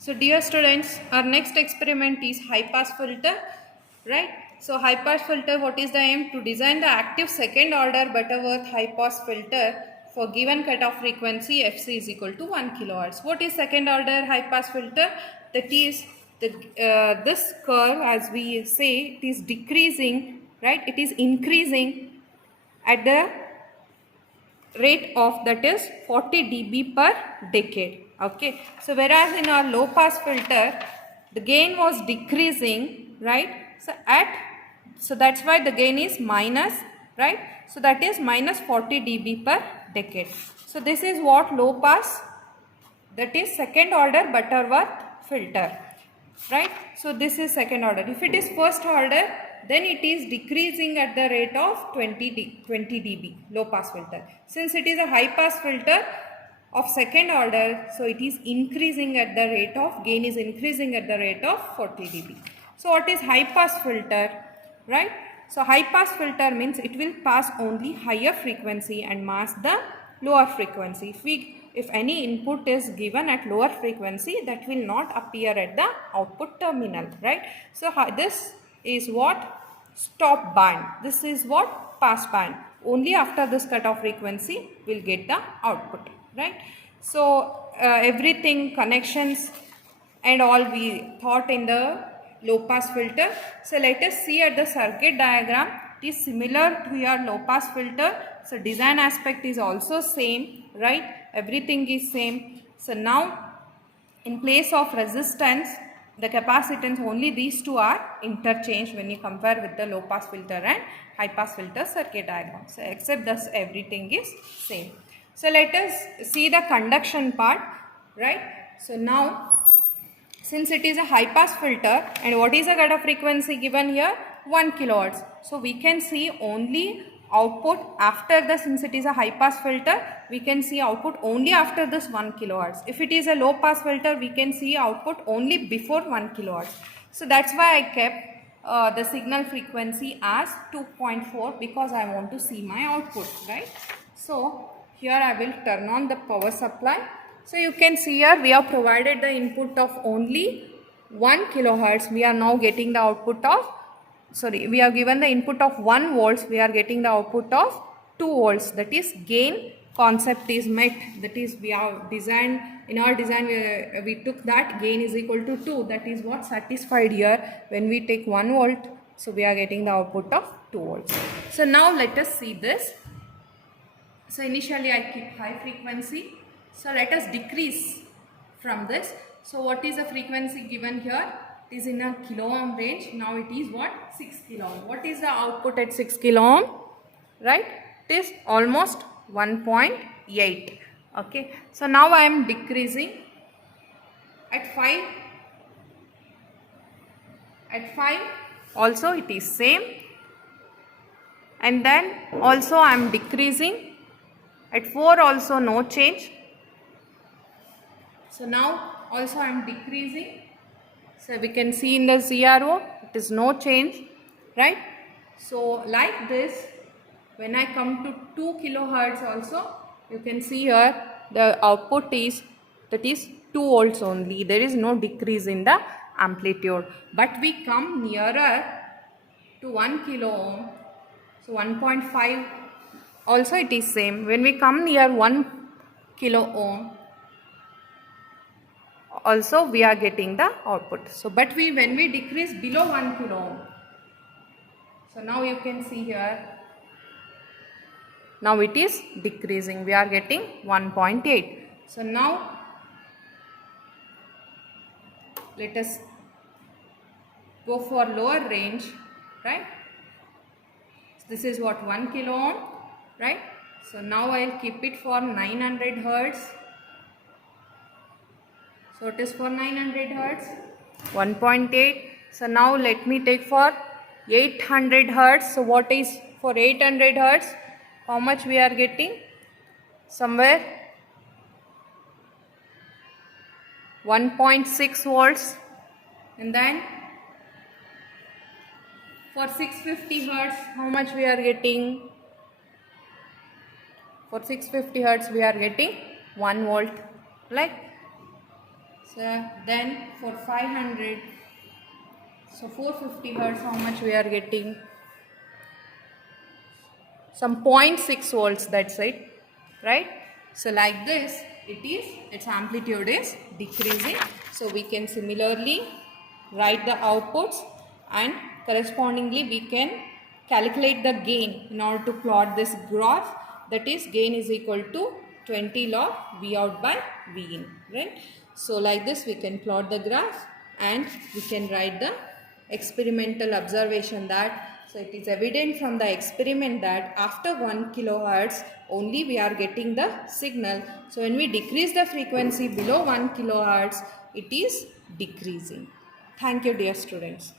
So dear students, our next experiment is high pass filter, right? So high pass filter, what is the aim? To design the active second order Butterworth high pass filter for given cutoff frequency Fc is equal to 1 kilohertz. What is second order high pass filter? That is this curve, as we say, it is decreasing, right? It is increasing at the rate of, that is 40 dB per decade. Okay, so whereas in our low pass filter the gain was decreasing, right? So that's why the gain is minus, right? So that is minus 40 dB per decade. So this is what low pass, that is second order Butterworth filter, right? So this is second order. If it is first order, then it is decreasing at the rate of 20 dB, low pass filter. Since it is a high pass filter of second order, so it is increasing at the rate of, gain is increasing at the rate of 40 dB. So what is high pass filter, right? So high pass filter means it will pass only higher frequency and mask the lower frequency. If any input is given at lower frequency, that will not appear at the output terminal, right? So this is what stop band. This is what pass band. Only after this cutoff frequency will get the output, right? So everything, connections and all we thought in the low pass filter. So let us see at the circuit diagram. It is similar to your low pass filter. So design aspect is also same, right? Everything is same. So now in place of resistance, the capacitance, only these two are interchanged when you compare with the low pass filter and high pass filter circuit diagram. So except thus everything is same. So let us see the conduction part, right? So now since it is a high pass filter, and what is the cutoff frequency given here? 1 kilohertz. So we can see only output after the, since it is a high pass filter, we can see output only after this 1 kilohertz. If it is a low pass filter, we can see output only before 1 kilohertz. So that's why I kept the signal frequency as 2.4, because I want to see my output, right? So here I will turn on the power supply. So you can see here we have provided the input of only 1 kilohertz. We are now getting the output of, we have given the input of 1 volts. We are getting the output of 2 volts. That is gain concept is met. That is we have designed, in our design we took that gain is equal to 2. That is what satisfied here when we take 1 volt. So we are getting the output of 2 volts. So now let us see this. So initially I keep high frequency. So let us decrease from this. So what is the frequency given here? It is in a kilo ohm range. Now it is what? 6 kilo ohm. What is the output at 6 kilo ohm? Right? It is almost 1.8. Okay. So now I am decreasing at 5. At 5 also it is same. And then also I am decreasing. At 4 also no change. So now also I am decreasing. So we can see in the CRO, it is no change, right? So like this, when I come to 2 kilohertz also, you can see here the output is, that is 2 volts only. There is no decrease in the amplitude. But we come nearer to 1 kilo ohm. So 1.5 also it is same. When we come near 1 kilo ohm, also we are getting the output. So but when we decrease below 1 kilo ohm, so now you can see here, now it is decreasing. We are getting 1.8. So now let us go for lower range, right? This is what 1 kilo ohm, right? So now I will keep it for 900 hertz. So it is for 900 hertz, 1.8. So now let me take for 800 hertz. So what is for 800 hertz? How much we are getting? Somewhere 1.6 volts. And then for 650 hertz, how much we are getting? For 650 hertz we are getting 1 volt, like. So then for 500, so 450 hertz, how much we are getting? Some 0.6 volts, that's it, right? So like this, its amplitude is decreasing. So we can similarly write the outputs, and correspondingly we can calculate the gain in order to plot this graph. That is, gain is equal to 20 log V out by V in, right? So like this we can plot the graph, and we can write the experimental observation that, so it is evident from the experiment that after 1 kilohertz only we are getting the signal. So when we decrease the frequency below 1 kilohertz, it is decreasing. Thank you, dear students.